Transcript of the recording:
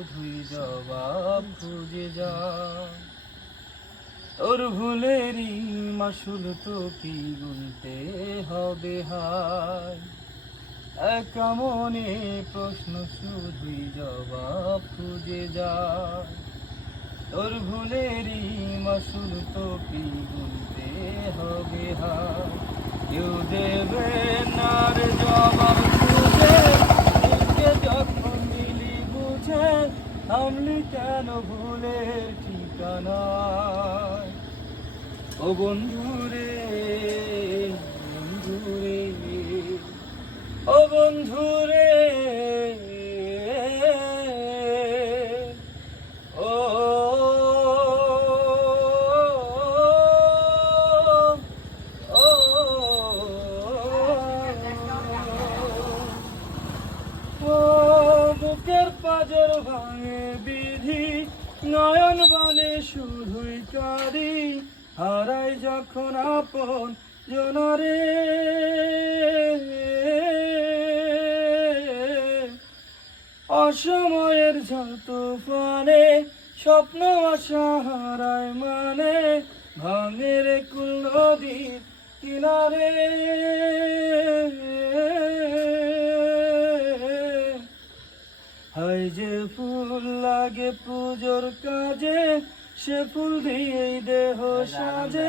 শুধুই জবাব খুঁজে যায়। তোর ভুলেরই মাসুল তো কি গুনতে হবে হায়, একা মনে প্রশ্ন শুধুই জবাব খুঁজে যায়। তোর ভুলেরই মাসুল তো কি গুনতে হবে হায়, কেউ দেবে না রে জবাব খুঁজে। তোকে যখন দিলি বুঝে থামলি কেন ভুলের ঠিকানায়। ও বন্ধুরে, বন্ধুরে, ও বন্ধুরে, ও ও ও বুকের পাজর ভাঙে বিধি, নয়ন বানে শুধুই কাঁদি, হারাই যখন আপন জনরে। অসময়ের ঝড় তুফানে স্বপ্ন আশা হারায় মানে, ভাঙে রে কুল নদীর কিনারে। হাই যে ফুল লাগে পুজোর কাজে, সে ফুল দিয়েই দেহ সাজে।